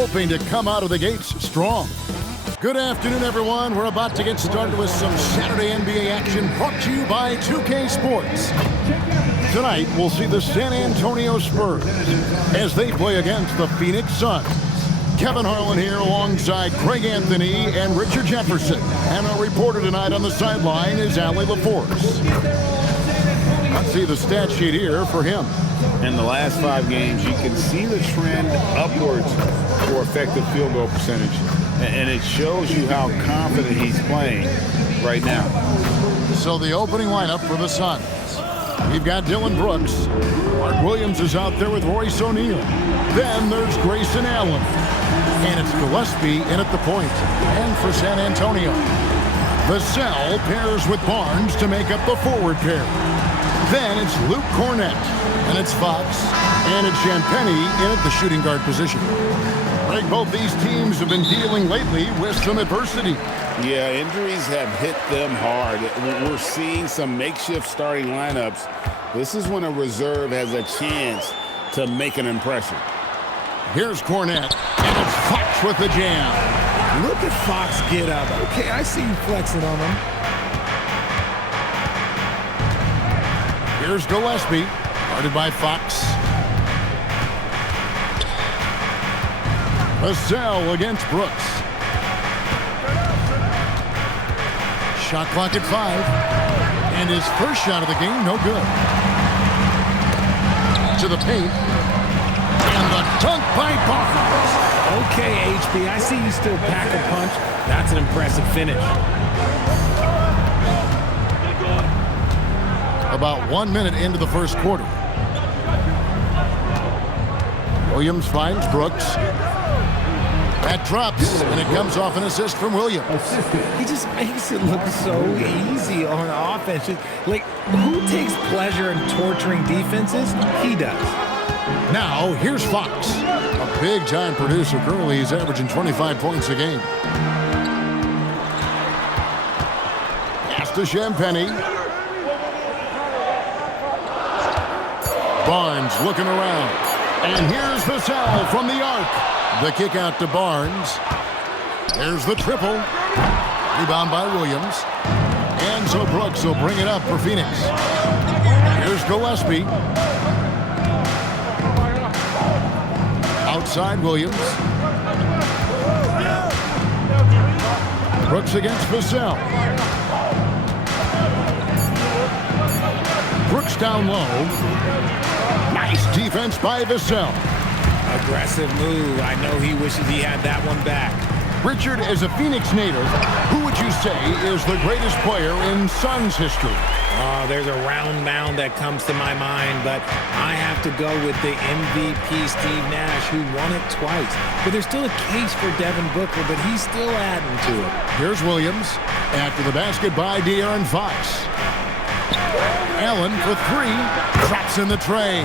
hoping to come out of the gates strong. Good afternoon, everyone. We're about to get started with some Saturday NBA action brought to you by 2K Sports. Tonight, we'll see the San Antonio Spurs as they play against the Phoenix Suns. Kevin Harlan here alongside Craig Anthony and Richard Jefferson. And our reporter tonight on the sideline is Allie LaForce. Let's see the stat sheet here for him. In the last 5 games, you can see the trend upwards for effective field goal percentage. And it shows you how confident he's playing right now. So the opening lineup for the Suns. We've got Dylan Brooks. Mark Williams is out there with Royce O'Neal. Then there's Grayson Allen. And it's Gillespie in at the point. And for San Antonio, Vassell pairs with Barnes to make up the forward pair. Then it's Luke Cornett. And it's Fox. And it's Champagnie in at the shooting guard position. Greg, both these teams have been dealing lately with some adversity. Yeah, injuries have hit them hard. We're seeing some makeshift starting lineups. This is when a reserve has a chance to make an impression. Here's Cornett, and it's Fox with the jam. Look at Fox get up. Okay, I see you flexing on him. Here's Gillespie, guarded by Fox. Vassell against Brooks. Shot clock at 5. And his first shot of the game, no good. To the paint. And the dunk by Barnes. Okay, HB, I see you still pack a punch. That's an impressive finish. About 1 minute into the first quarter. Williams finds Brooks. That drops, and it comes off an assist from Williams. He just makes it look so easy on offense. Like, who takes pleasure in torturing defenses? He does. Now, here's Fox. A big-time producer. Currently, he's averaging 25 points a game. Pass to Champagnie. Barnes looking around. And here's Vassell from the arc. The kick out to Barnes. There's the triple. Rebound by Williams. And so Brooks will bring it up for Phoenix. Here's Gillespie. Outside Williams. Brooks against Vassell. Brooks down low. Nice defense by Vassell. Aggressive move. I know he wishes he had that one back. Richard, as a Phoenix native, who would you say is the greatest player in Suns history? There's a round mound that comes to my mind, but I have to go with the MVP Steve Nash, who won it twice. But there's still a case for Devin Booker, but he's still adding to it. Here's Williams after the basket by De'Aaron Fox. Allen for 3, traps in the tray.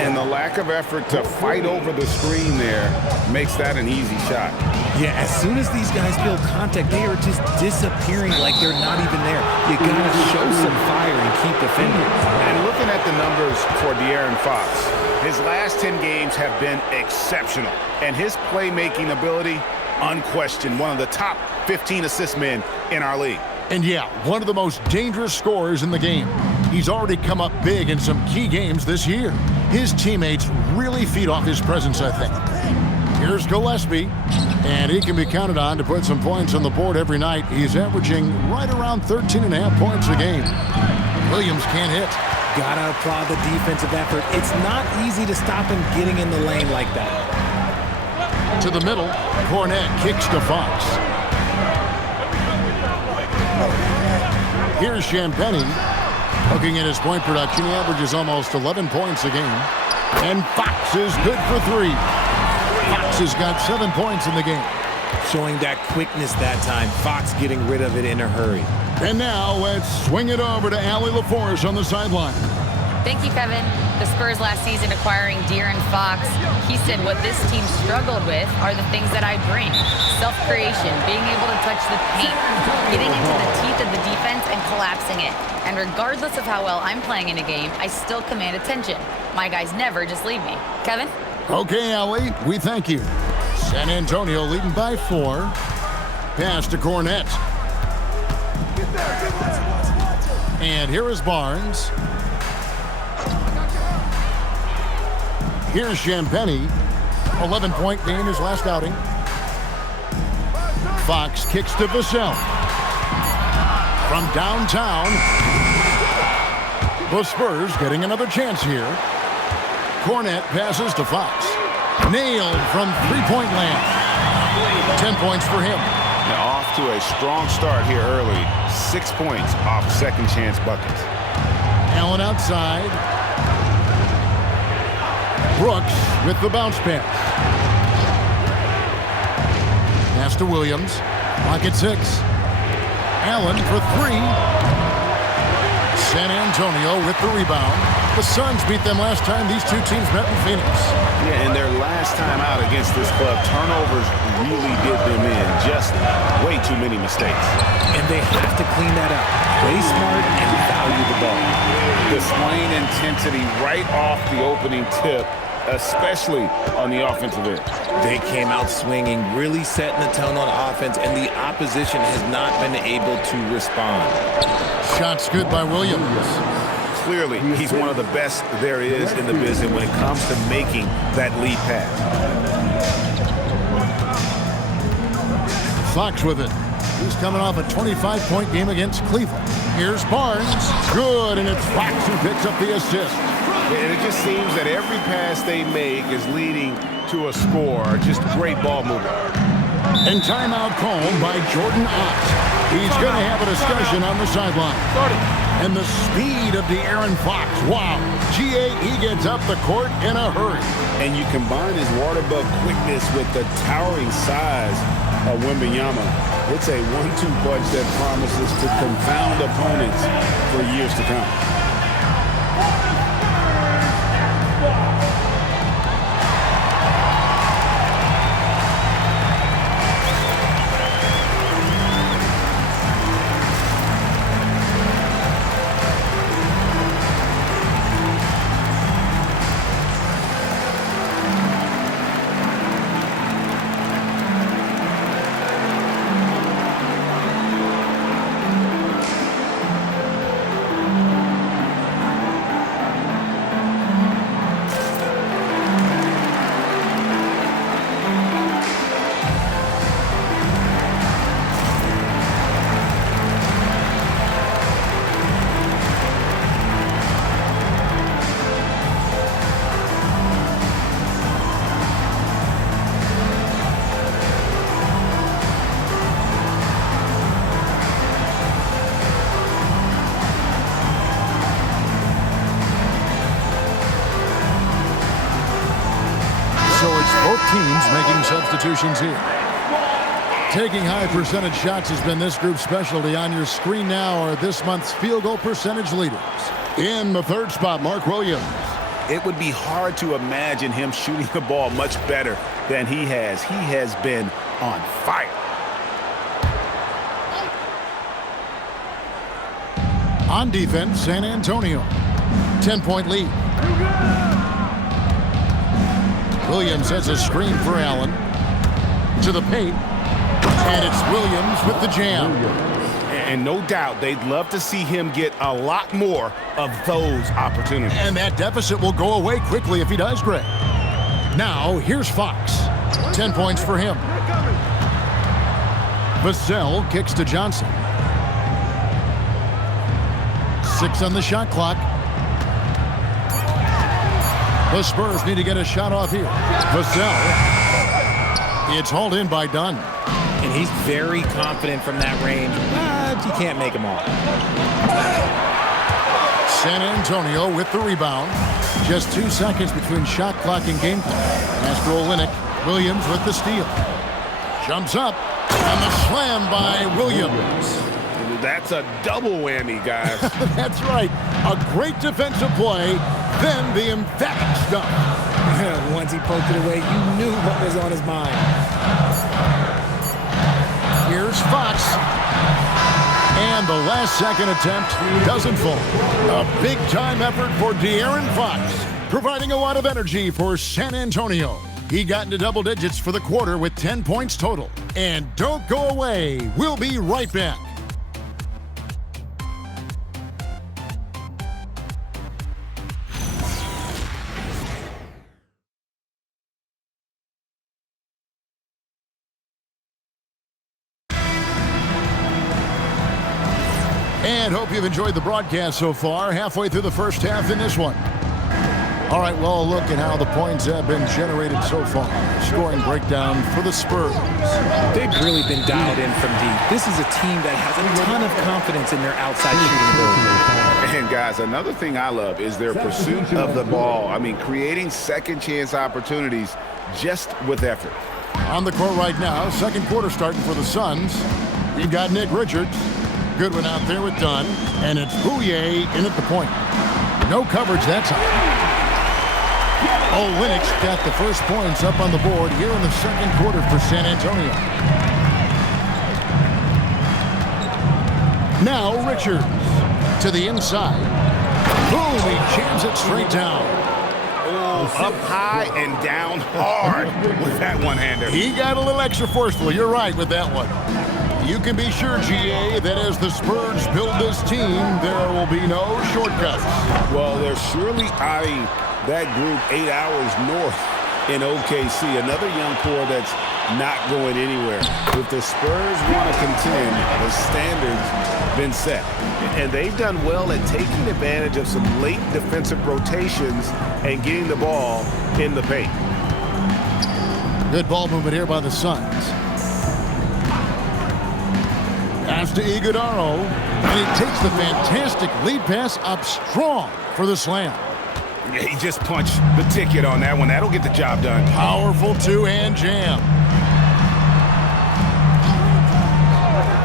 And the lack of effort to fight over the screen there makes that an easy shot. Yeah, as soon as these guys feel contact, they are just disappearing like they're not even there. You gotta show some fire and keep defending. And looking at the numbers for De'Aaron Fox, his last 10 games have been exceptional. And his playmaking ability, unquestioned, one of the top 15 assist men in our league. And yeah, one of the most dangerous scorers in the game. He's already come up big in some key games this year. His teammates really feed off his presence, I think. Here's Gillespie, and he can be counted on to put some points on the board every night. He's averaging right around 13.5 points a game. Williams can't hit. Gotta applaud the defensive effort. It's not easy to stop him getting in the lane like that. To the middle, Cornett kicks to Fox. Here's Champagnie. Looking at his point production, he averages almost 11 points a game. And Fox is good for 3. Fox has got 7 points in the game. Showing that quickness that time. Fox getting rid of it in a hurry. And now let's swing it over to Allie LaForce on the sideline. Thank you, Kevin. The Spurs last season acquiring De'Aaron Fox, he said what this team struggled with are the things that I bring. Self-creation, being able to touch the paint, getting into the teeth of the defense and collapsing it. And regardless of how well I'm playing in a game, I still command attention. My guys never just leave me. Kevin? Okay, Allie, we thank you. San Antonio leading by 4. Pass to Cornette. And here is Barnes. Here's Champagny. 11-point game his last outing. Fox kicks to Vassell. From downtown, the Spurs getting another chance here. Cornette passes to Fox. Nailed from three-point land. 10 points for him. Now off to a strong start here early. 6 points off second chance buckets. Allen outside. Brooks with the bounce pass. Pass to Williams. Clock at 6. Allen for 3. San Antonio with the rebound. The Suns beat them last time these two teams met in Phoenix. Yeah, and their last time out against this club, turnovers really did them in. Just way too many mistakes. And they have to clean that up. Play smart and value the ball. Displaying intensity right off the opening tip, especially on the offensive end. They came out swinging, really setting the tone on offense, and the opposition has not been able to respond. Shots good by Williams. Clearly, he's one of the best there is in the business when it comes to making that lead pass. Fox with it. He's coming off a 25-point game against Cleveland. Here's Barnes. Good, and it's Fox who picks up the assist. And it just seems that every pass they make is leading to a score. Just great ball movement. And timeout called by Jordan Ott. He's going to have a discussion on the sideline. And the speed of De'Aaron Fox. Wow. He gets up the court in a hurry. And you combine his water bug quickness with the towering size of Wembanyama. It's a 1-2 punch that promises to confound opponents for years to come. So it's both teams making substitutions here. Taking high percentage shots has been this group's specialty. On your screen now are this month's field goal percentage leaders. In the third spot, Mark Williams. It would be hard to imagine him shooting the ball much better than he has. He has been on fire. On defense, San Antonio. 10-point lead. Williams has a screen for Allen. To the paint. And it's Williams with the jam. And no doubt they'd love to see him get a lot more of those opportunities. And that deficit will go away quickly if he does, Greg. Now, here's Fox. 10 points for him. Vassell kicks to Johnson. 6 on the shot clock. The Spurs need to get a shot off here. Vassell. It's hauled in by Dunn. And he's very confident from that range, but you can't make him all. San Antonio with the rebound. Just 2 seconds between shot clock and game clock. Pass to Olynyk. Williams with the steal. Jumps up. And the slam by Williams. That's a double whammy, guys. That's right. A great defensive play, then the emphatic stuff. Once he poked it away, you knew what was on his mind. Here's Fox. And the last second attempt doesn't fall. A big-time effort for De'Aaron Fox, providing a lot of energy for San Antonio. He got into double digits for the quarter with 10 points total. And don't go away. We'll be right back. And hope you've enjoyed the broadcast so far. Halfway through the first half in this one. All right, well, look at how the points have been generated so far. Scoring breakdown for the Spurs. They've really been dialed in from deep. This is a team that has a ton of confidence in their outside shooting ability. And, guys, another thing I love is their pursuit of the ball. I mean, creating second-chance opportunities just with effort. On the court right now, second quarter starting for the Suns. You've got Nick Richards. Good one out there with Dunn. And it's Bouye in at the point. No coverage that time. Linux got the first points up on the board here in the second quarter for San Antonio. Now Richards to the inside. Boom, he jams it straight down. Up high and down hard with that one-hander. He got a little extra forceful. You're right with that one. You can be sure, GA, that as the Spurs build this team, there will be no shortcuts. Well, they're surely eyeing that group 8 hours north in OKC. Another young core that's not going anywhere. If the Spurs want to contend, the standard's been set. And they've done well at taking advantage of some late defensive rotations and getting the ball in the paint. Good ball movement here by the Suns. Pass to Iguodaro, and he takes the fantastic lead pass up strong for the slam. Yeah, he just punched the ticket on that one. That'll get the job done. Powerful two-hand jam.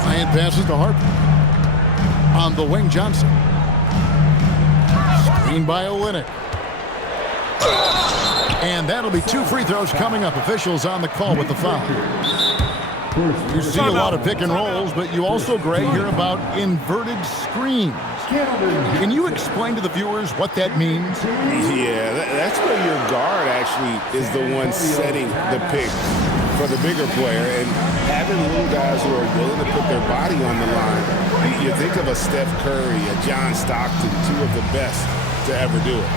Ryan passes to Harper. On the wing, Johnson. Screen by Olynyk. And that'll be 2 free throws coming up. Officials on the call with the foul. You see a lot of pick and rolls, but you also, Greg, hear about inverted screens. Can you explain to the viewers what that means? Yeah, that's where your guard actually is the one setting the pick for the bigger player, and having little guys who are willing to put their body on the line. You think of a Steph Curry, a John Stockton, 2 of the best to ever do it.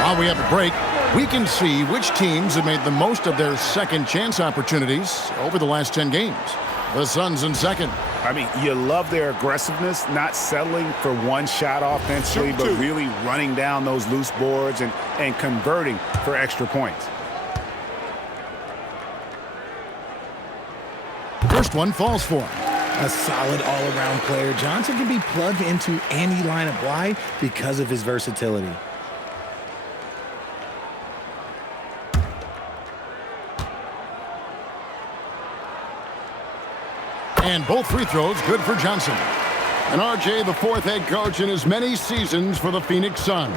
While we have a break, we can see which teams have made the most of their second chance opportunities over the last 10 games. The Suns in second. I mean, you love their aggressiveness, not settling for one shot offensively, but really running down those loose boards and converting for extra points. First one falls for him. A solid all-around player. Johnson can be plugged into any lineup. Why? Because of his versatility. And both free throws good for Johnson. And RJ, the 4th head coach in as many seasons for the Phoenix Suns.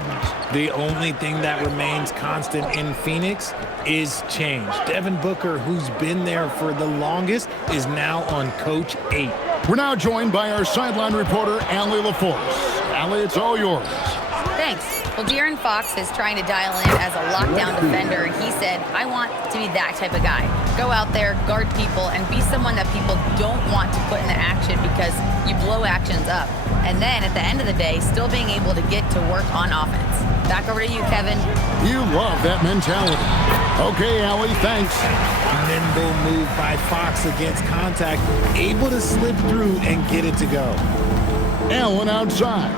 The only thing that remains constant in Phoenix is change. Devin Booker, who's been there for the longest, is now on Coach 8. We're now joined by our sideline reporter, Allie LaForce. Allie, it's all yours. Thanks. Well, De'Aaron Fox is trying to dial in as a lockdown defender, and he said, I want to be that type of guy. Go out there, guard people, and be someone that people don't want to put into action because you blow actions up. And then at the end of the day, still being able to get to work on offense. Back over to you, Kevin. You love that mentality. Okay, Allie, thanks. Nimble move by Fox against contact, able to slip through and get it to go. Allen outside.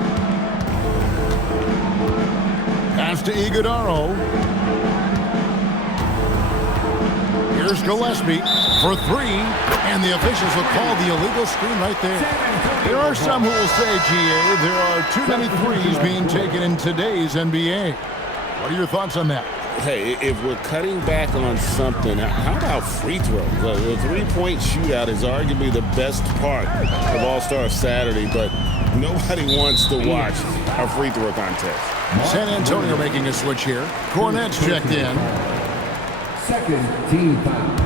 Pass to Iguodaro. Here's Gillespie for three, and the officials will call the illegal screen right there. There are some who will say, GA, there are too many threes being taken in today's NBA. What are your thoughts on that? Hey, if we're cutting back on something, how about free throws? The three-point shootout is arguably the best part of All-Star Saturday, but nobody wants to watch a free throw contest. San Antonio making a switch here. Cornette's checked in. Second team foul.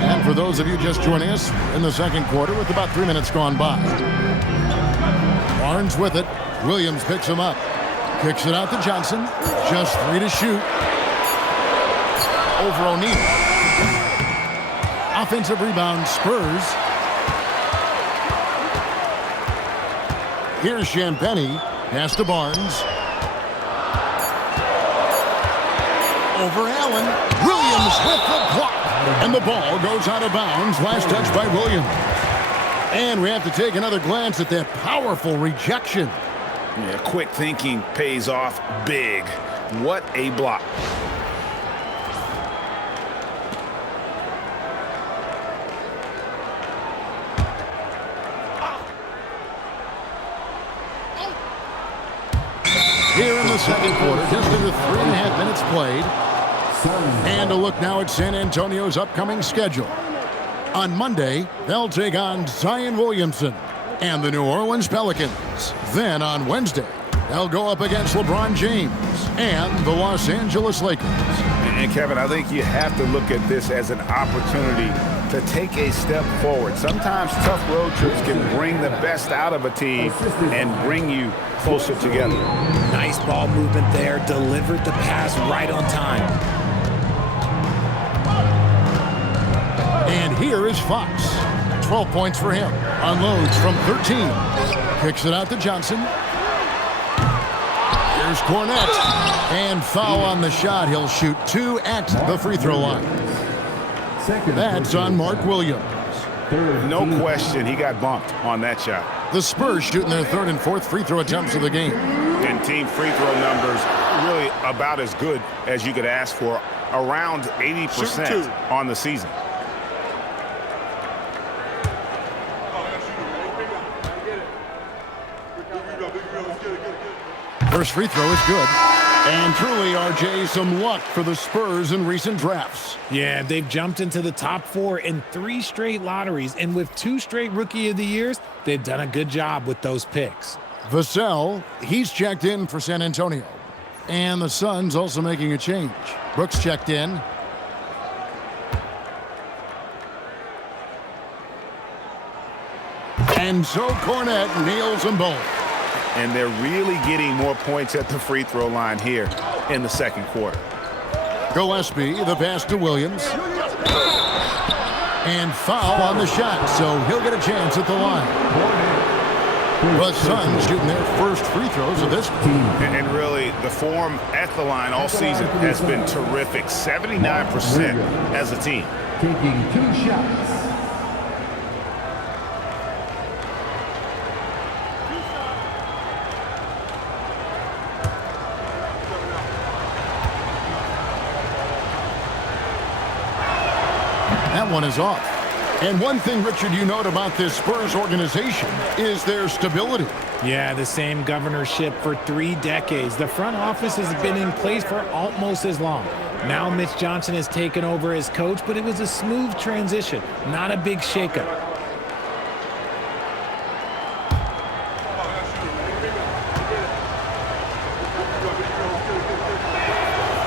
And for those of you just joining us in the second quarter with about 3 minutes gone by. Barnes with it. Williams picks him up. Kicks it out to Johnson. Just 3 to shoot. Over O'Neal. Offensive rebound, Spurs. Here's Champagny. Pass to Barnes. Over Allen. Williams with the block. And the ball goes out of bounds. Last touch by Williams. And we have to take another glance at that powerful rejection. Yeah, quick thinking pays off big. What a block. Here in the second quarter, just under 3.5 minutes played. And a look now at San Antonio's upcoming schedule. On Monday, they'll take on Zion Williamson and the New Orleans Pelicans. Then on Wednesday, they'll go up against LeBron James and the Los Angeles Lakers. And Kevin, I think you have to look at this as an opportunity to take a step forward. Sometimes tough road trips can bring the best out of a team and bring you closer together. Nice ball movement there. Delivered the pass right on time. And here is Fox. 12 points for him. Unloads from 13. Kicks it out to Johnson. Here's Cornette. And foul on the shot. He'll shoot 2 at the free throw line. That's on Mark Williams. No question he got bumped on that shot. The Spurs shooting their 3rd and 4th free throw attempts of the game. And team free throw numbers really about as good as you could ask for. Around 80% on the season. First free throw is good. And truly, RJ, some luck for the Spurs in recent drafts. Yeah, they've jumped into the top 4 in 3 straight lotteries, and with 2 straight Rookie of the Years, they've done a good job with those picks. Vassell, he's checked in for San Antonio. And the Suns also making a change. Brooks checked in. And so Cornette nails them both. And they're really getting more points at the free throw line here in the second quarter. Gillespie, the pass to Williams. And foul on the shot, so he'll get a chance at the line. The Suns shooting their first free throws of this game. And really, the form at the line all season has been terrific. 79% as a team. Taking 2 shots. That one is off. And one thing, Richard, you note about this Spurs organization is their stability. Yeah, the same governorship for 3 decades. The front office has been in place for almost as long. Now Mitch Johnson has taken over as coach, but it was a smooth transition, not a big shakeup.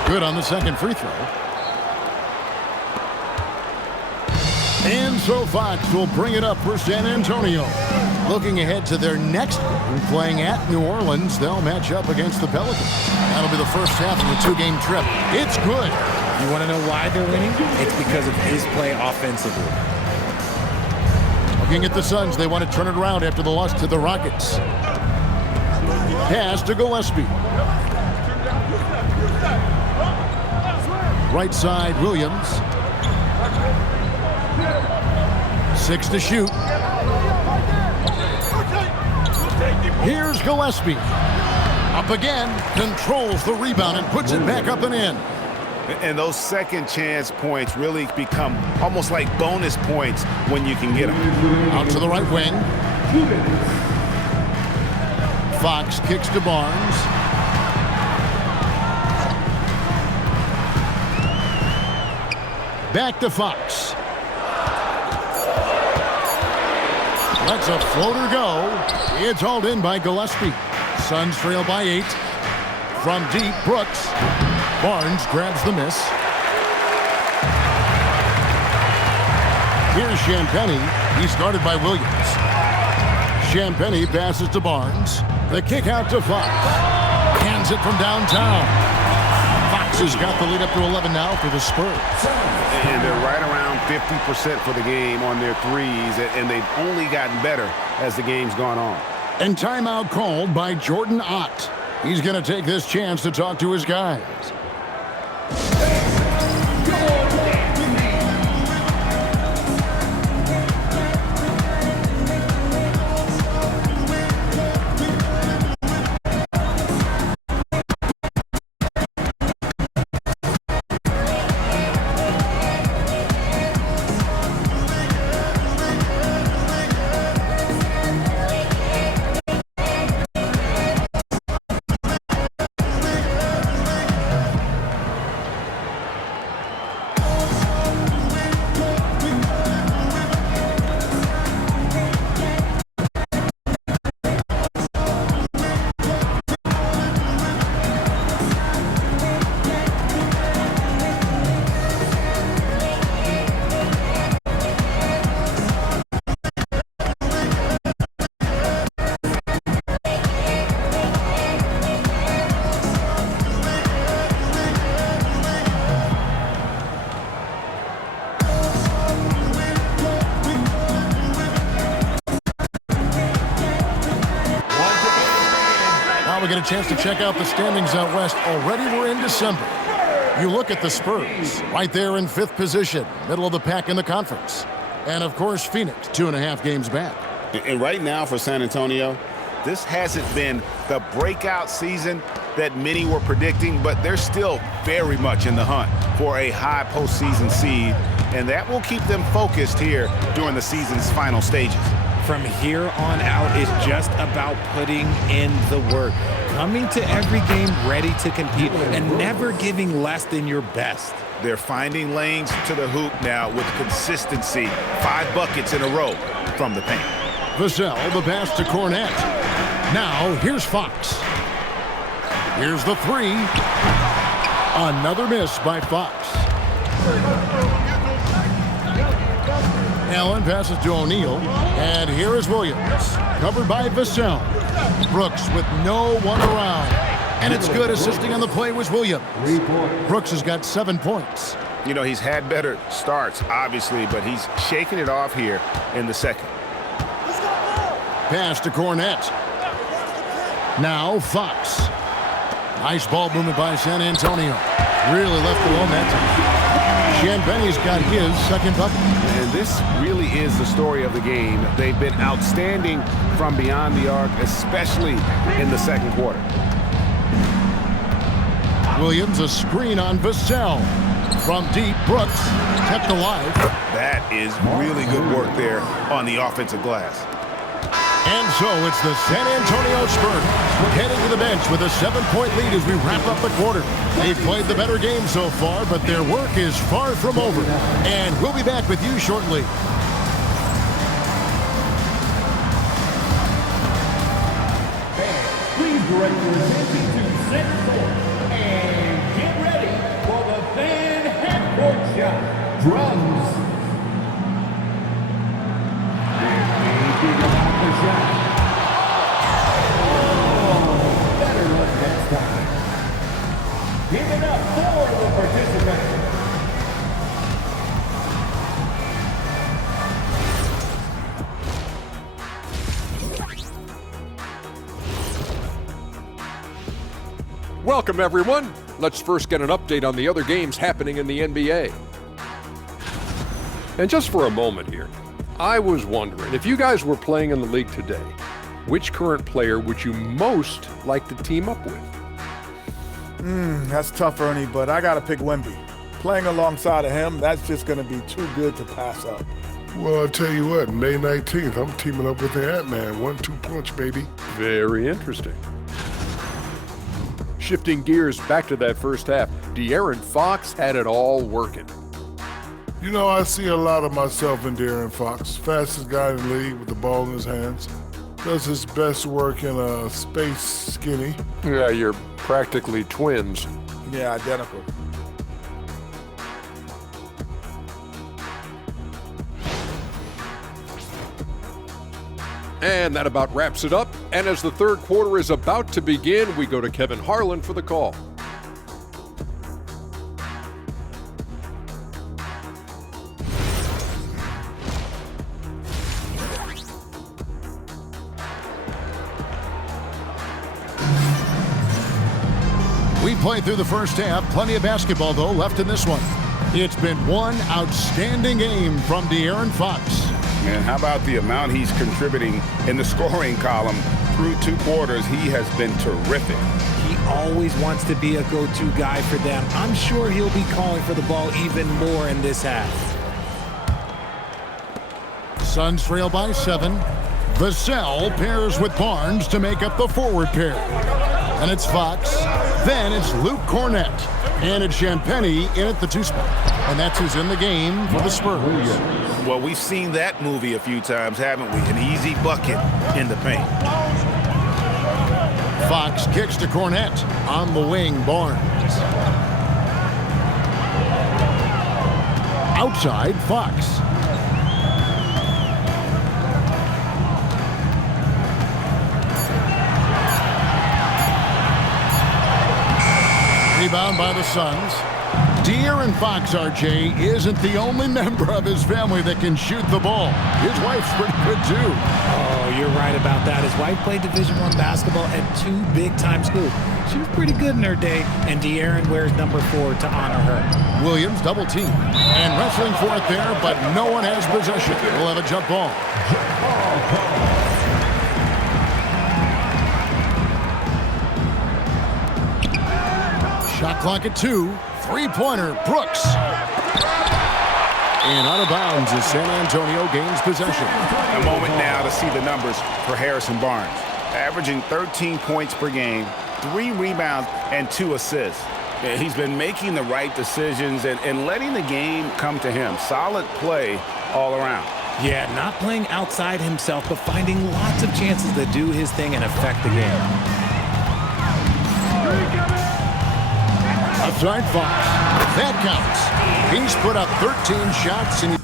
Good on the second free throw. And so Fox will bring it up for San Antonio. Looking ahead to their next game, playing at New Orleans, they'll match up against the Pelicans. That'll be the first half of a 2-game trip. It's good. You want to know why they're winning? It's because of his play offensively. Looking at the Suns, they want to turn it around after the loss to the Rockets. Pass to Gillespie. Right side, Williams. 6 to shoot. Here's Gillespie. Up again, controls the rebound and puts it back up and in. And those second chance points really become almost like bonus points when you can get them. Out to the right wing. Fox kicks to Barnes. Back to Fox. Lets a floater go. It's hauled in by Gillespie. Suns trail by 8. From deep, Brooks. Barnes grabs the miss. Here's Champagnie. He's guarded by Williams. Champagnie passes to Barnes. The kick out to Fox. Hands it from downtown. Fox has got the lead up to 11 now for the Spurs. And they're right around 50% for the game on their threes, and they've only gotten better as the game's gone on. And timeout called by Jordan Ott. He's going to take this chance to talk to his guys. We get a chance to check out the standings out west. Already we're in December. You look at the Spurs, right there in 5th position, middle of the pack in the conference. And, of course, Phoenix, 2.5 games back. And right now for San Antonio, this hasn't been the breakout season that many were predicting, but they're still very much in the hunt for a high postseason seed, and that will keep them focused here during the season's final stages. From here on out, it's just about putting in the work. Coming to every game ready to compete and never giving less than your best. They're finding lanes to the hoop now with consistency. 5 buckets in a row from the paint. Vassell, the pass to Cornette. Now, here's Fox. Here's the 3. Another miss by Fox. Allen passes to O'Neal, and here is Williams, covered by Vassell. Brooks with no one around, and it's good. Assisting on the play was Williams. Brooks has got 7 points. You know, he's had better starts, obviously, but he's shaking it off here in the second. Pass to Cornette. Now Fox. Nice ball movement by San Antonio. Really left alone that time. Champagnie's got his second bucket. And this really is the story of the game. They've been outstanding from beyond the arc, especially in the second quarter. Williams, a screen on Vassell. From deep, Brooks kept alive. That is really good work there on the offensive glass. And so it's the San Antonio Spurs heading to the bench with a 7-point lead as we wrap up the quarter. They've played the better game so far, but their work is far from over. And we'll be back with you shortly. Please direct your attention to center court and get ready for the fan half-court shot. Drums. Thinking about the shot. Oh, better luck next time. Give it up for the participants. Welcome, everyone. Let's first get an update on the other games happening in the NBA. And just for a moment here, I was wondering, if you guys were playing in the league today, which current player would you most like to team up with? That's tough, Ernie, but I got to pick Wemby. Playing alongside of him, that's just going to be too good to pass up. Well, I'll tell you what, May 19th, I'm teaming up with the Ant-Man. 1-2 punch, baby. Very interesting. Shifting gears back to that first half, De'Aaron Fox had it all working. You know, I see a lot of myself in De'Aaron Fox. Fastest guy in the league with the ball in his hands. Does his best work in a space skinny. Yeah, you're practically twins. Yeah, identical. And that about wraps it up. And as the third quarter is about to begin, we go to Kevin Harlan for the call. We played through the first half. Plenty of basketball, though, left in this one. It's been one outstanding game from De'Aaron Fox. Man, how about the amount he's contributing in the scoring column through 2 quarters? He has been terrific. He always wants to be a go-to guy for them. I'm sure he'll be calling for the ball even more in this half. Suns trail by 7. Vassell pairs with Barnes to make up the forward pair. And it's Fox. Then it's Luke Cornett. And it's Champagnie in at the 2 spot. And that's who's in the game for the Spurs. Well, we've seen that movie a few times, haven't we? An easy bucket in the paint. Fox kicks to Cornett. On the wing, Barnes. Outside, Fox. Rebound by the Suns. De'Aaron Fox, RJ, isn't the only member of his family that can shoot the ball. His wife's pretty good, too. Oh, you're right about that. His wife played Division I basketball at 2 big-time schools. She was pretty good in her day, and De'Aaron wears number 4 to honor her. Williams double team. And wrestling for it there, but no one has possession. We'll have a jump ball. Shot clock at 2. Three-pointer, Brooks. And out of bounds as San Antonio gains possession. A moment now to see the numbers for Harrison Barnes. Averaging 13 points per game, 3 rebounds, and 2 assists. He's been making the right decisions and letting the game come to him. Solid play all around. Yeah, not playing outside himself, but finding lots of chances to do his thing and affect the game. Outside Fox. That counts. He's put up 13 shots and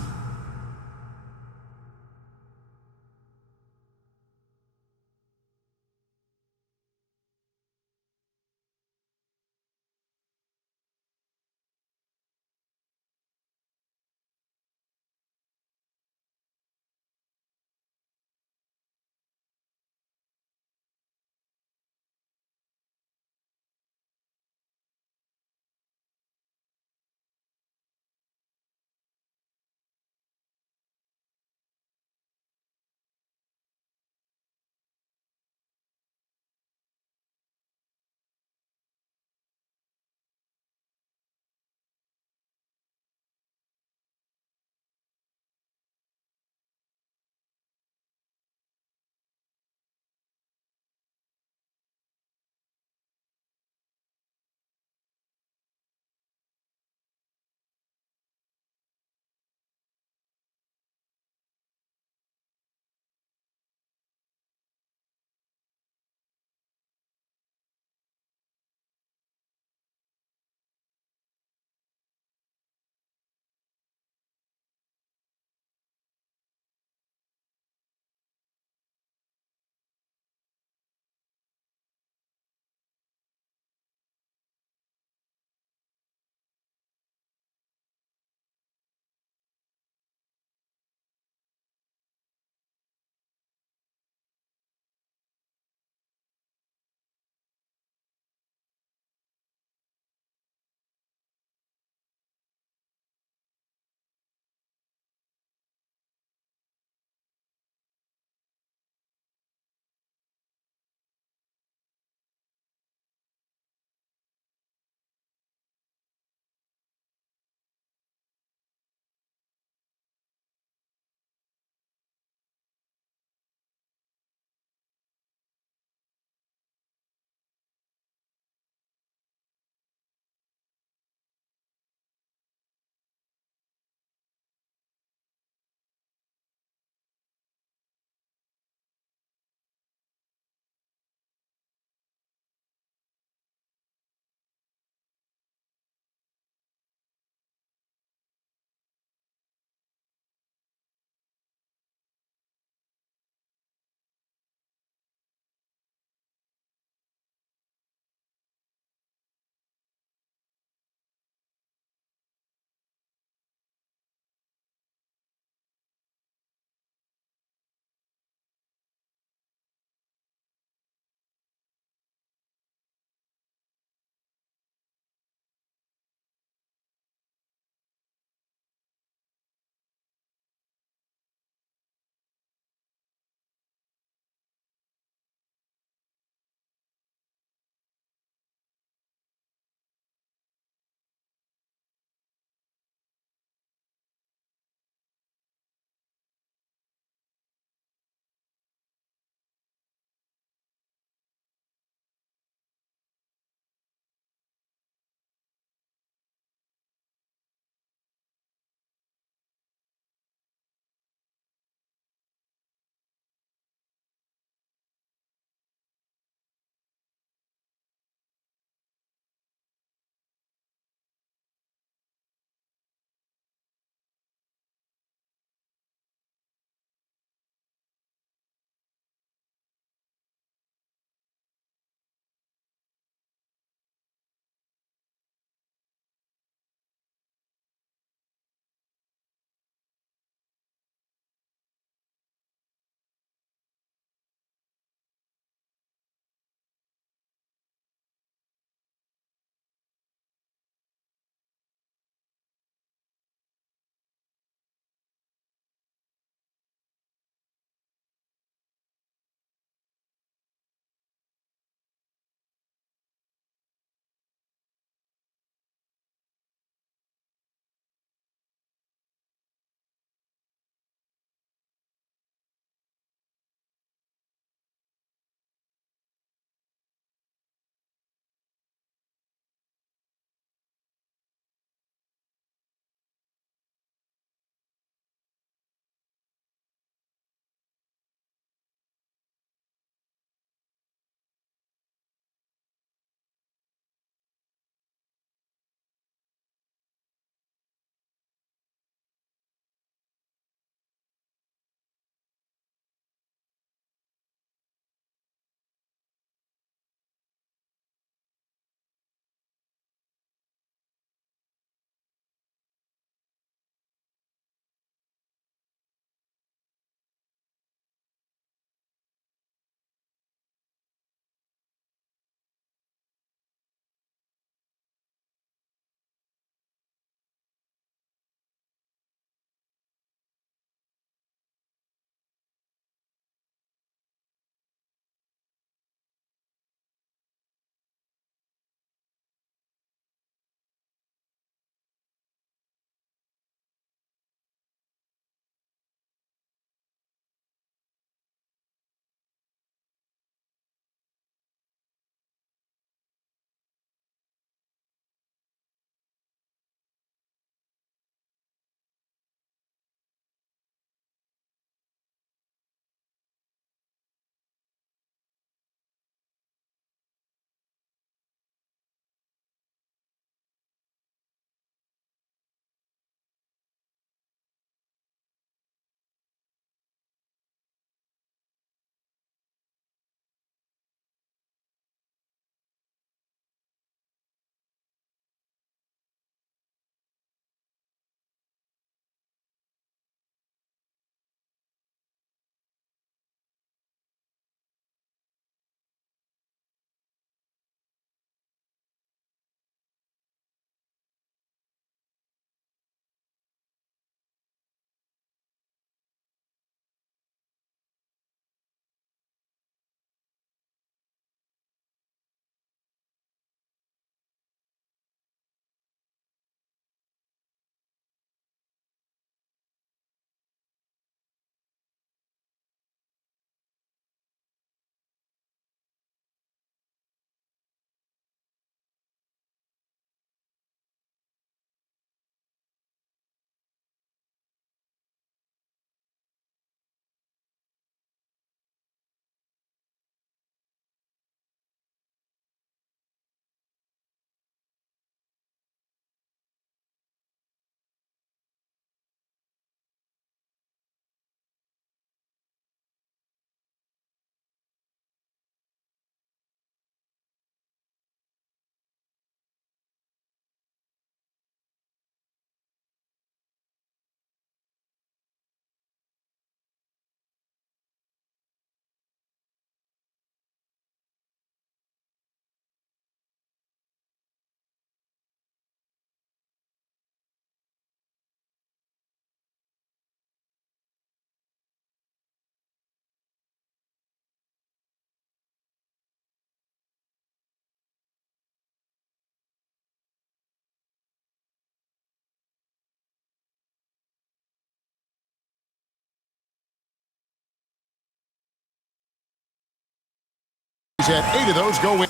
He's had 8 of those go in.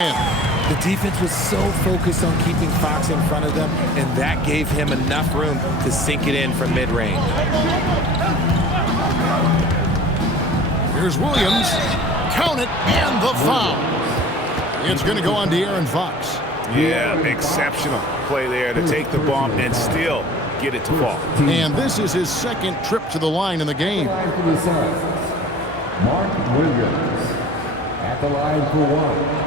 The defense was so focused on keeping Fox in front of them, and that gave him enough room to sink it in from mid-range. Here's Williams. Count it, and the foul. It's going to go on De'Aaron Fox. Yeah, exceptional play there to take the bump and still get it to fall. And this is his second trip to the line in the game. For the Suns, Mark Williams at the line for one.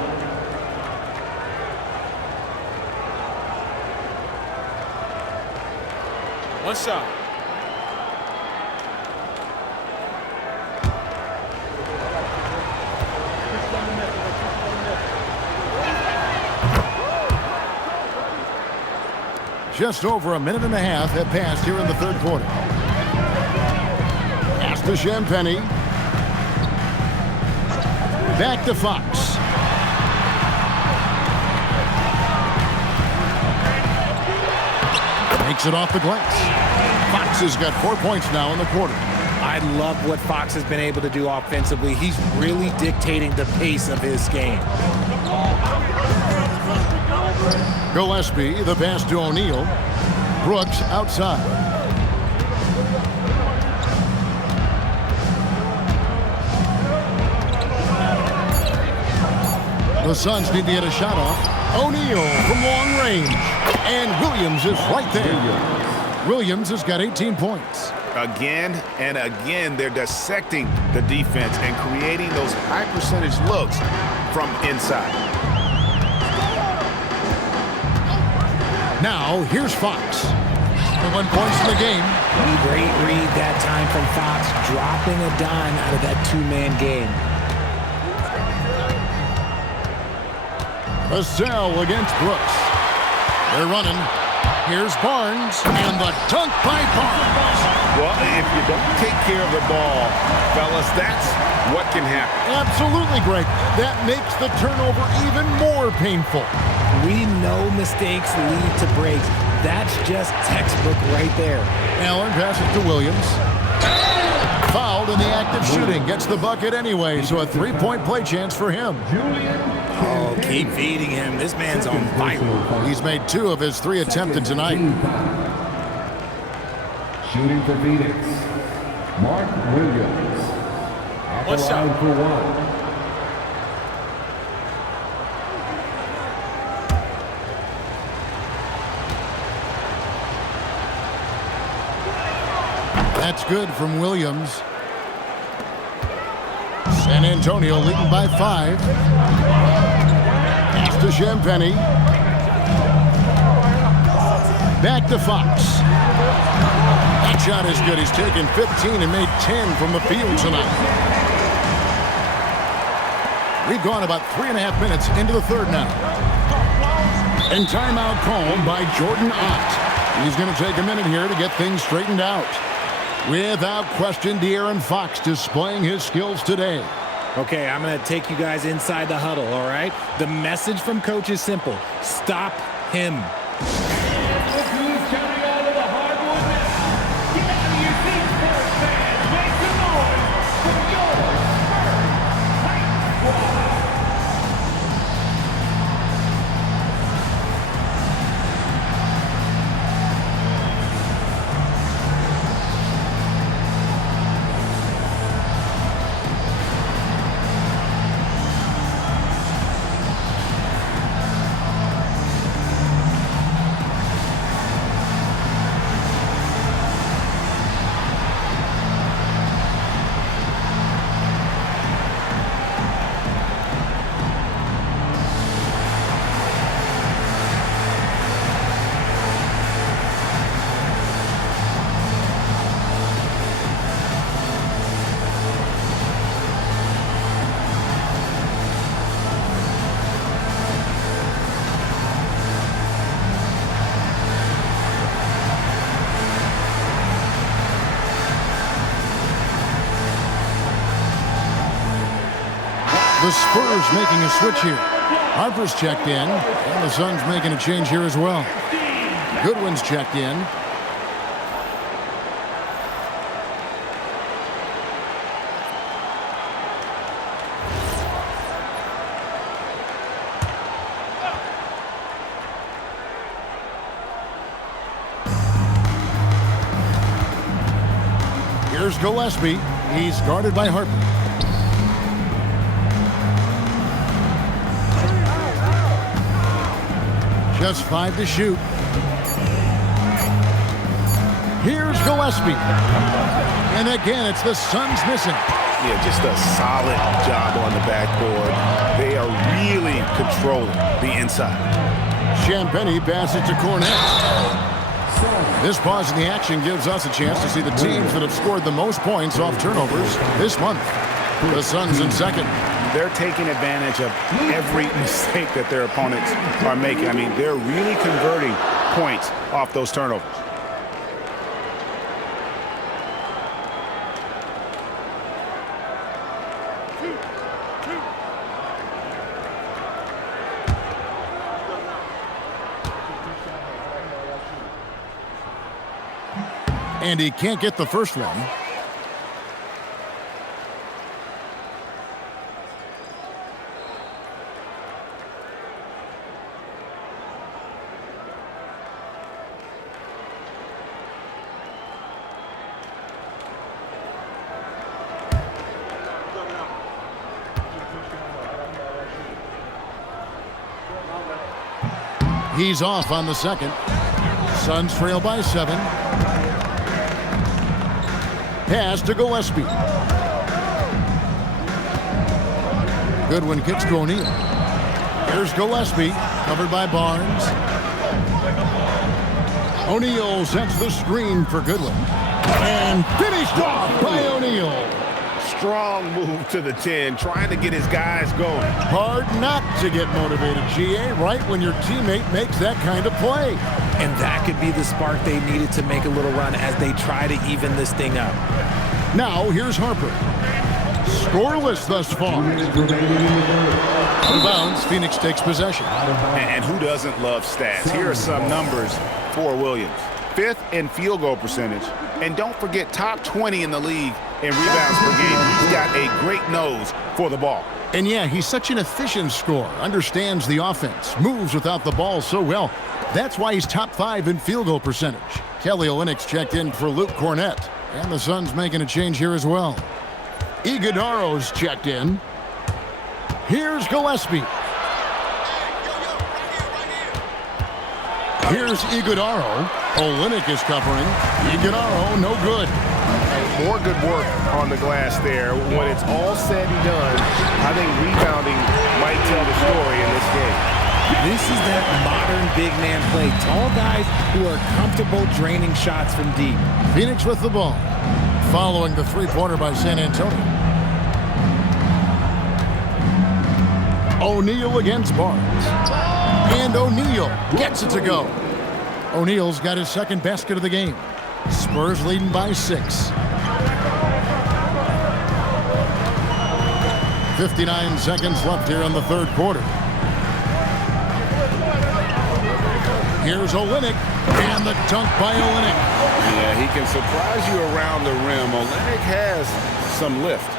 One shot. Just over a minute and a half have passed here in the third quarter. Pass to Champagnie. Back to Fox. Makes it off the glass. Fox has got 4 points now in the quarter. I love what Fox has been able to do offensively. He's really dictating the pace of his game. Gillespie, the pass to O'Neal. Brooks outside. The Suns need to get a shot off. O'Neal from long range. And Williams is right there. Williams has got 18 points. Again and again, they're dissecting the defense and creating those high percentage looks from inside. Now, here's Fox. 1 points in the game. Great read that time from Fox, dropping a dime out of that two-man game. Vassell against Brooks. They're running. Here's Barnes, and the dunk by Barnes. Well, if you don't take care of the ball, fellas, that's what can happen. Absolutely, Greg. That makes the turnover even more painful. We know mistakes lead to breaks. That's just textbook right there. Allen passes to Williams. Fouled in the act of shooting. Gets the bucket anyway, so a three-point play chance for him. Oh, keep feeding him. This man's on fire. He's made 2 of his 3 attempted tonight. Shooting for Phoenix, Mark Williams at the line for one. That's good from Williams. San Antonio leading by 5. Pass to Champagnie. Back to Fox. That shot is good. He's taken 15 and made 10 from the field tonight. We've gone about 3.5 minutes into the third now. And timeout called by Jordan Ott. He's going to take a minute here to get things straightened out. Without question, De'Aaron Fox displaying his skills today. Okay, I'm going to take you guys inside the huddle, all right? The message from coach is simple. Stop him. The Spurs making a switch here. Harper's checked in, and the Suns making a change here as well. Goodwin's checked in. Here's Gillespie. He's guarded by Harper. Just 5 to shoot. Here's Gillespie. And again, it's the Suns missing. Yeah, just a solid job on the backboard. They are really controlling the inside. Champagny passes to Cornette. This pause in the action gives us a chance to see the teams that have scored the most points off turnovers this month. The Suns in second. They're taking advantage of every mistake that their opponents are making. I mean, they're really converting points off those turnovers. And he can't get the first one. He's off on the second. Suns trail by 7. Pass to Gillespie. Goodwin kicks to O'Neal. Here's Gillespie, covered by Barnes. O'Neal sets the screen for Goodwin. And finished off by O'Neal. Strong move to the 10, trying to get his guys going. Hard not to get motivated, GA, right when your teammate makes that kind of play. And that could be the spark they needed to make a little run as they try to even this thing up. Now, here's Harper. Scoreless thus far. Out of bounds, Phoenix takes possession. And who doesn't love stats? Here are some numbers for Williams. 5th in field goal percentage. And don't forget, top 20 in the league in rebounds per game. He's got a great nose for the ball. And yeah, he's such an efficient scorer. Understands the offense. Moves without the ball so well. That's why he's top 5 in field goal percentage. Kelly Olynyk's checked in for Luke Cornette. And the Suns making a change here as well. Iguodaro's checked in. Here's Gillespie. Here's Iguodaro. Olynyk is covering. Iguodaro, no good. More good work on the glass there. When it's all said and done, I think rebounding might tell the story in this game. This is that modern big man play. Tall guys who are comfortable draining shots from deep. Phoenix with the ball. Following the three-pointer by San Antonio. O'Neal against Barnes. And O'Neal gets it to go. O'Neal's got his second basket of the game. Spurs leading by 6. 59 seconds left here in the third quarter. Here's Olynyk, and the dunk by Olynyk. Yeah, he can surprise you around the rim. Olynyk has some lift.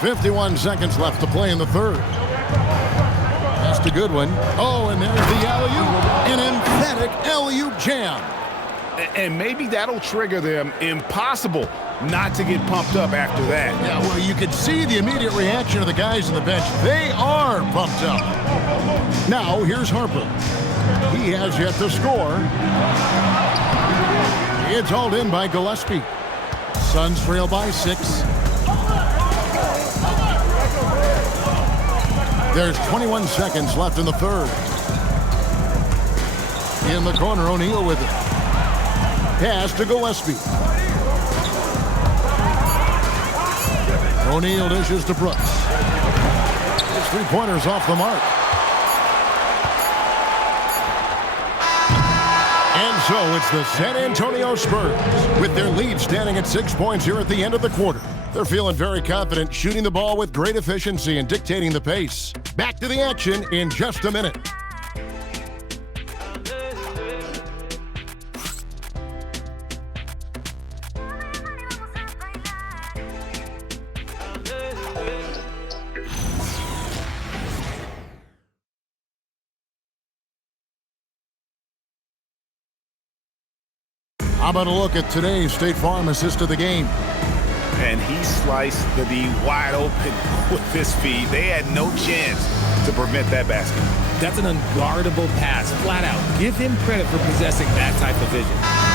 51 seconds left to play in the third. Pass to Goodwin. Oh, and there's the alley-oop. An emphatic alley-oop jam. And maybe that'll trigger them. Impossible not to get pumped up after that. Yeah, well, you could see the immediate reaction of the guys on the bench. They are pumped up. Now, here's Harper. He has yet to score. It's hauled in by Gillespie. Suns trail by 6. There's 21 seconds left in the third. In the corner, O'Neal with it. Pass to Gillespie. O'Neal dishes to Brooks. His three-pointers off the mark. And so it's the San Antonio Spurs with their lead standing at 6 points here at the end of the quarter. They're feeling very confident, shooting the ball with great efficiency and dictating the pace. Back to the action in just a minute. How about a look at today's State Farm assist of the game? And he sliced the D wide open with his feet. They had no chance to prevent that basket. That's an unguardable pass, flat out. Give him credit for possessing that type of vision.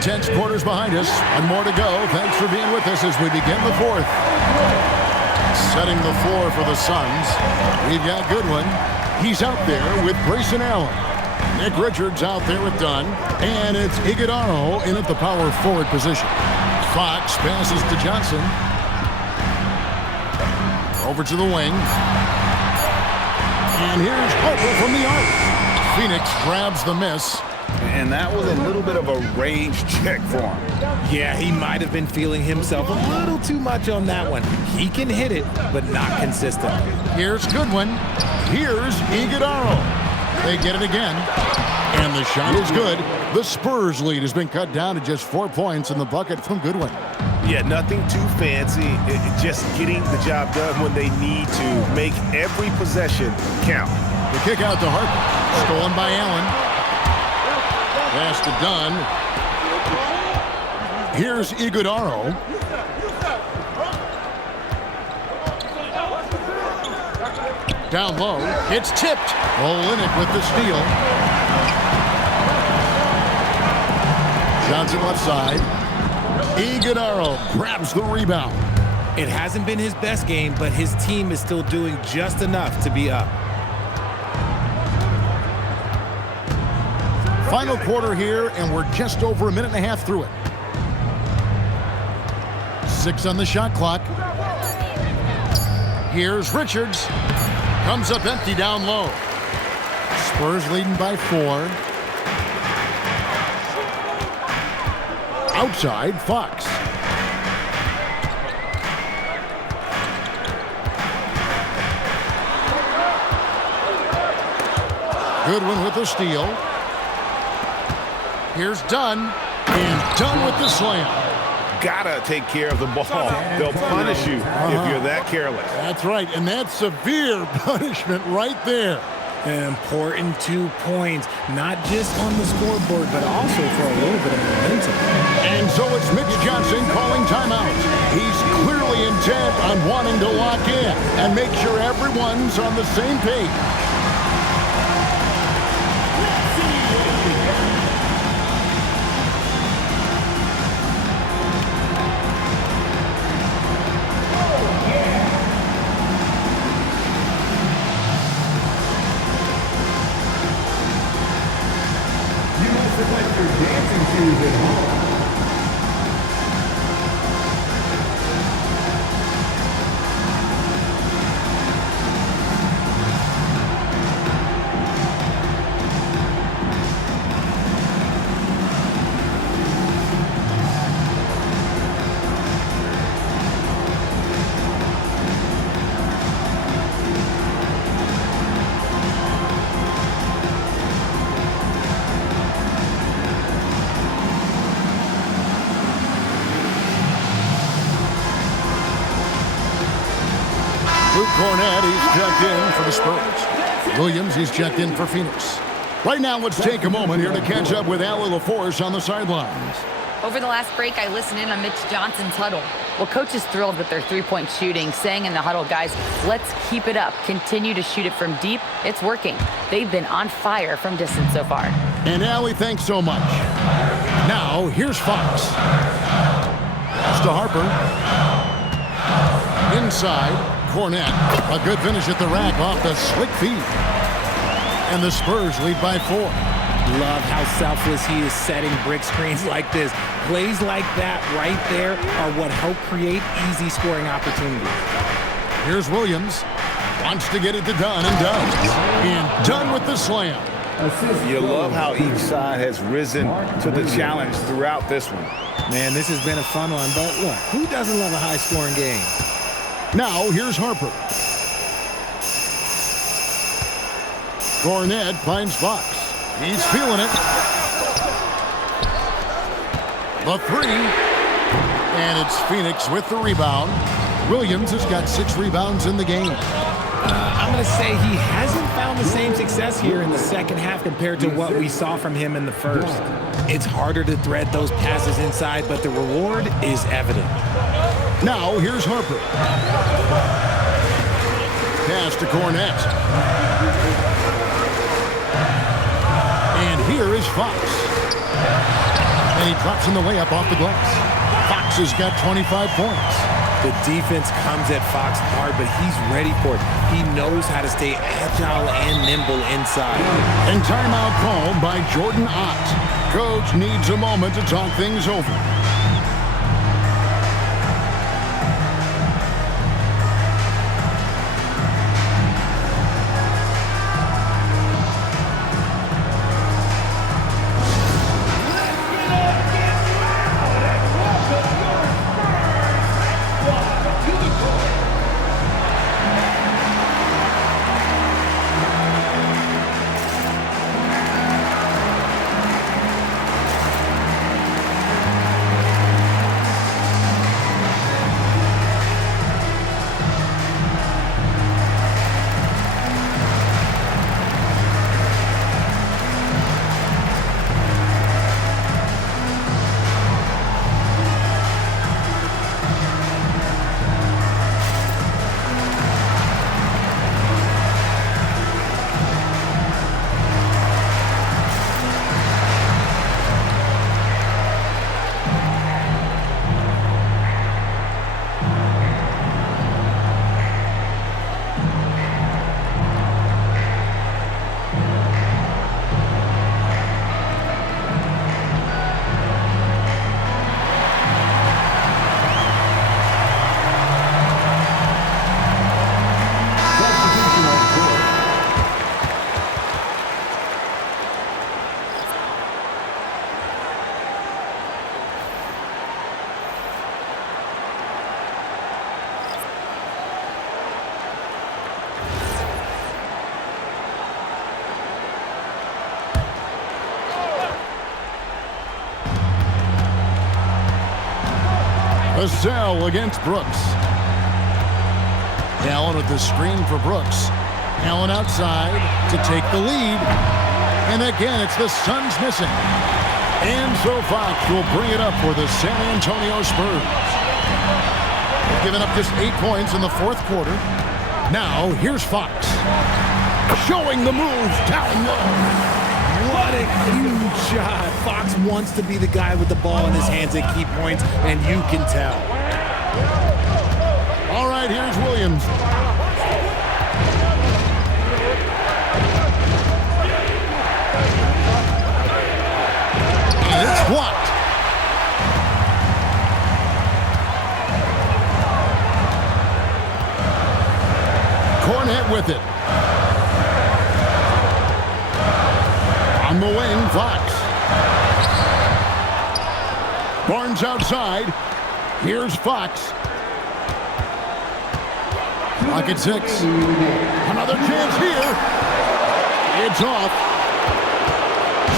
tense quarters behind us. One more to go. Thanks for being with us as we begin the fourth. Setting the floor for the Suns. We've got Goodwin. He's out there with Grayson Allen. Nick Richards out there with Dunn. And it's Iguodala in at the power forward position. Fox passes to Johnson. Over to the wing. And here's Harper from the arc. Phoenix grabs the miss. And that was a little bit of a range check for him. Yeah, he might have been feeling himself a little too much on that one. He can hit it, but not consistent. Here's Goodwin. Here's Iguodala. They get it again. And the shot is good. The Spurs lead has been cut down to just 4 points in the bucket from Goodwin. Yeah, nothing too fancy. Just getting the job done when they need to. Make every possession count. The kick out to Harper. Stolen by Allen. Pass to Dunn. Here's Iguodala. Down low. It's tipped. Olynyk with the steal. Johnson left side. Iguodala grabs the rebound. It hasn't been his best game, but his team is still doing just enough to be up. Final quarter here, and we're just over a minute and a half through it. 6 on the shot clock. Here's Richards. Comes up empty down low. Spurs leading by 4. Outside, Fox. Goodwin with the steal. Here's Dunn. And Dunn with the slam. Gotta take care of the ball. They'll punish you if you're that careless. That's right, and that's severe punishment right there. Important 2 points, not just on the scoreboard, but also for a little bit of momentum. And so it's Mitch Johnson calling timeout. He's clearly intent on wanting to lock in and make sure everyone's on the same page. Cornette, he's checked in for the Spurs. Williams, he's checked in for Phoenix. Right now, let's take a moment here to catch up with Allie LaForce on the sidelines. Over the last break, I listened in on Mitch Johnson's huddle. Well, coach is thrilled with their three-point shooting, saying in the huddle, guys, let's keep it up. Continue to shoot it from deep. It's working. They've been on fire from distance so far. And Allie, thanks so much. Now, here's Fox. Pass to Harper. Inside. Cornette, a good finish at the rack off the slick feet. And the Spurs lead by 4. Love how selfless he is setting brick screens like this. Plays like that right there are what help create easy scoring opportunities. Here's Williams. Wants to get it to Dunn and does. And Dunn with the slam. You love how each side has risen to the challenge throughout this one. Man, this has been a fun one, but look, who doesn't love a high-scoring game? Now, here's Harper. Cornette finds Fox. He's feeling it. The 3. And it's Phoenix with the rebound. Williams has got 6 rebounds in the game. I'm going to say he hasn't found the same success here in the second half compared to what we saw from him in the first. It's harder to thread those passes inside, but the reward is evident. Now, here's Harper. Pass to Cornette. And here is Fox. And he drops in the layup off the glass. Fox has got 25 points. The defense comes at Fox hard, but he's ready for it. He knows how to stay agile and nimble inside. And timeout called by Jordan Ott. Coach needs a moment to talk things over. Vassell against Brooks. Allen with the screen for Brooks. Allen outside to take the lead. And again, it's the Suns missing. And so Fox will bring it up for the San Antonio Spurs. They've given up just 8 points in the fourth quarter. Now, here's Fox. Showing the move down low. What a huge shot. Fox wants to be the guy with the ball in his hands at key points, and you can tell. All right, here's Williams. And it's blocked. Cornet with it. On the wing, Fox. Barnes outside. Here's Fox. Clock at 6. Another chance here. It's off.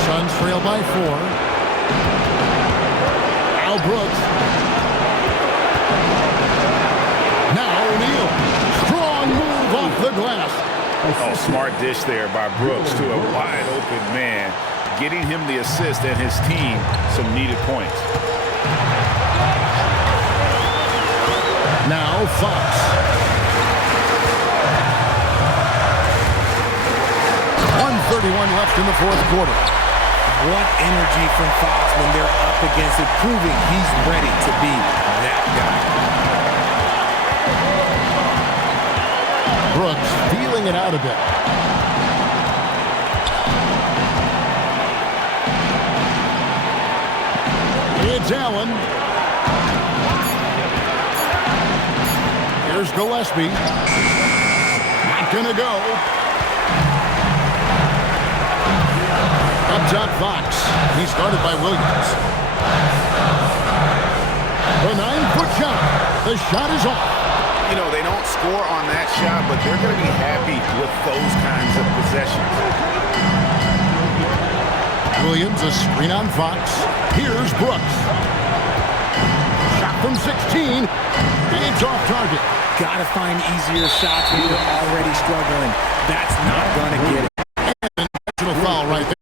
Suns trail by 4. Al Brooks. Now O'Neal. Strong move off the glass. Oh, smart dish there by Brooks to a wide-open man, getting him the assist and his team some needed points. Now Fox. 1:31 left in the fourth quarter. What energy from Fox when they're up against it, proving he's ready to be that guy. Brooks feeling it out a bit. It's Allen. Here's Gillespie. Not gonna go. Up top, Fox. He started by Williams. The 9-foot shot. The shot is off. You know, they don't score on that shot, but they're going to be happy with those kinds of possessions. Williams, a screen on Fox. Here's Brooks. Shot from 16. And it's off target. Gotta find easier shots when you're already struggling. That's not going to get it. And an intentional foul right there.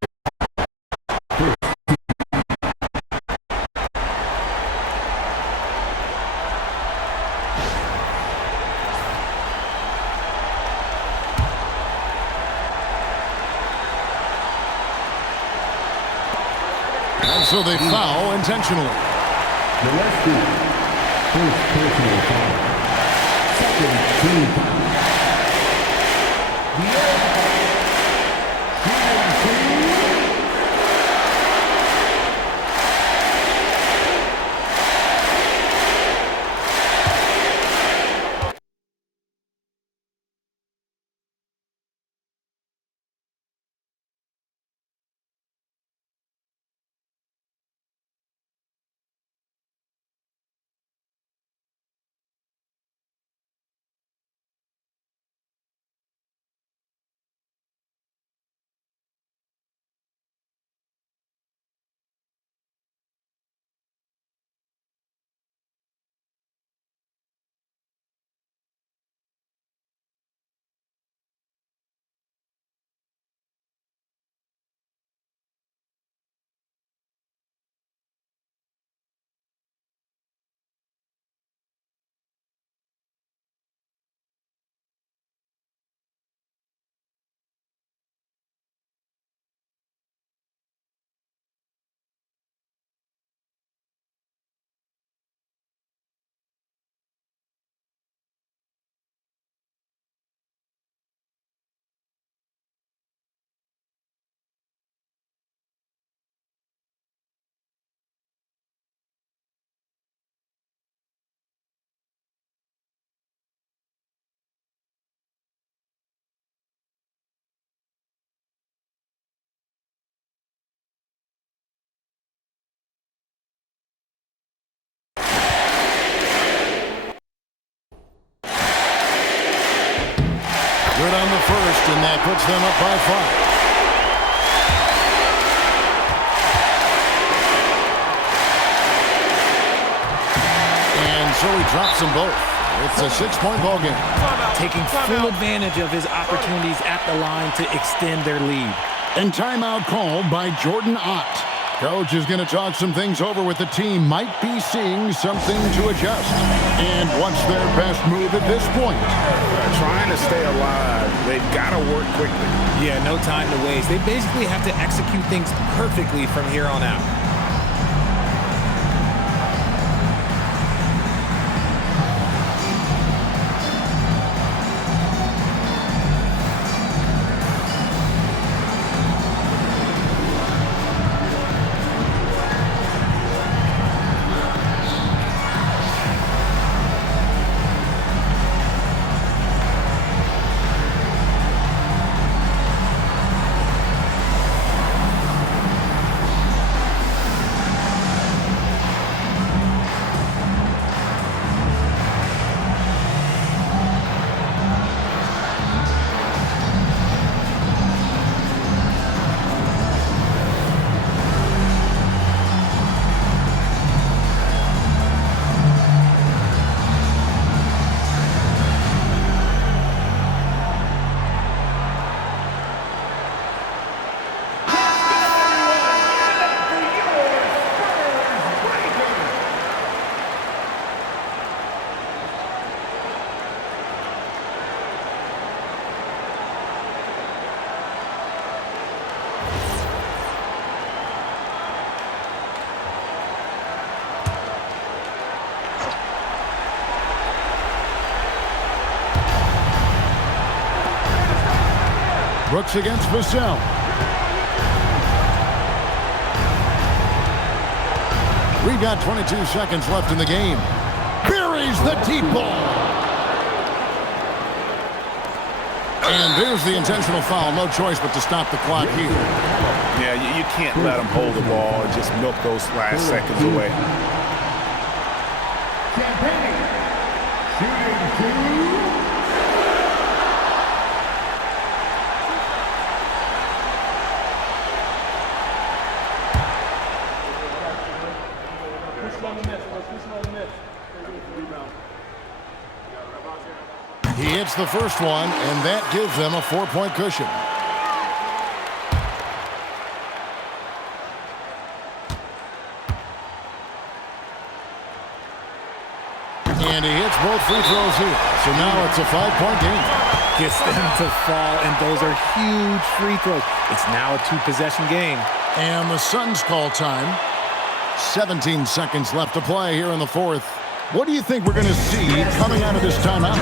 So they foul intentionally. Gillespie, first personal foul. Second team foul. The Aaron Fox, shooting 2. Good on the first, and that puts them up by 5. And so he drops them both. It's a 6-point ball game. Taking full advantage of his opportunities at the line to extend their lead. And timeout called by Jordan Ott. Coach is going to talk some things over with the team. Might be seeing something to adjust. And what's their best move at this point? Trying to stay alive. They've got to work quickly. Yeah, no time to waste. They basically have to execute things perfectly from here on out. Brooks against Vassell. We've got 22 seconds left in the game. Buries the deep ball. And there's the intentional foul. No choice but to stop the clock here. Yeah, you can't let them hold the ball and just milk those last seconds away. Champagne, shooting 2. He hits the first one, and that gives them a 4-point cushion. And he hits both free throws here. So now it's a 5-point game. Gets them to fall, and those are huge free throws. It's now a 2-possession game. And the Suns call time. 17 seconds left to play here in the fourth. What do you think we're going to see coming out of this timeout?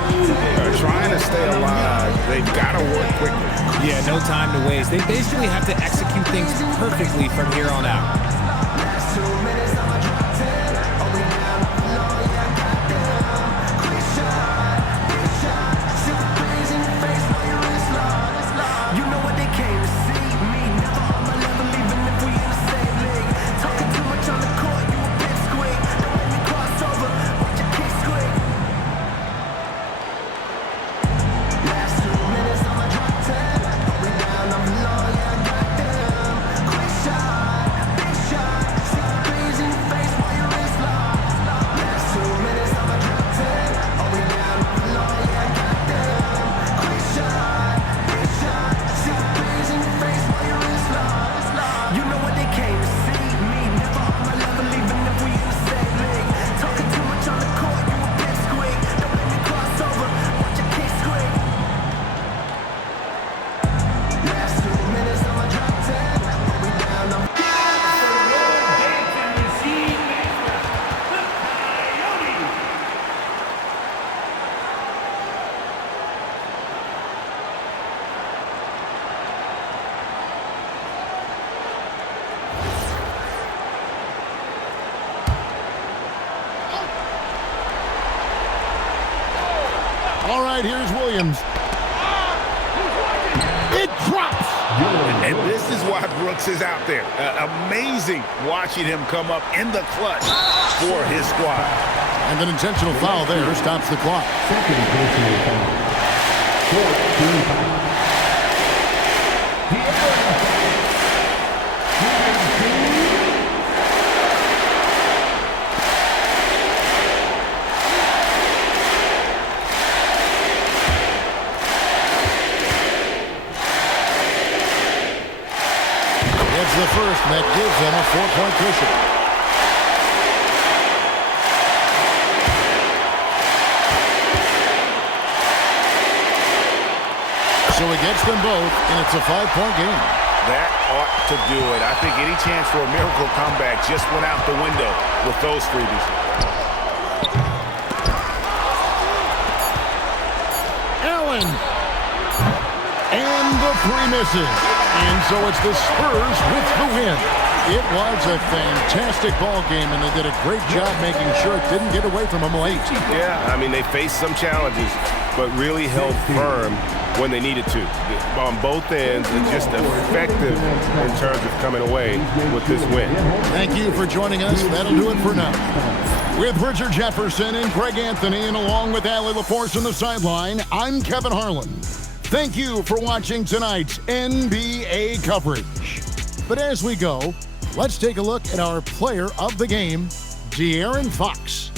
They're trying to stay alive. They've got to work quickly. Yeah, no time to waste. They basically have to execute things perfectly from here on out. All right, here's Williams. It drops. And this is why Brooks is out there. Amazing watching him come up in the clutch for his squad. And an intentional foul there stops the clock. The first, that gives them a 4-point cushion. So he gets them both, and it's a 5-point game. That ought to do it. I think any chance for a miracle comeback just went out the window with those freebies. Allen. And the three misses. And so it's the Spurs with the win. It was a fantastic ball game, and they did a great job making sure it didn't get away from them late. Yeah, I mean, they faced some challenges, but really held firm when they needed to. On both ends, and just effective in terms of coming away with this win. Thank you for joining us. That'll do it for now. With Richard Jefferson and Greg Anthony, and along with Allie LaForce on the sideline, I'm Kevin Harlan. Thank you for watching tonight's NBA coverage. But as we go, let's take a look at our player of the game, De'Aaron Fox.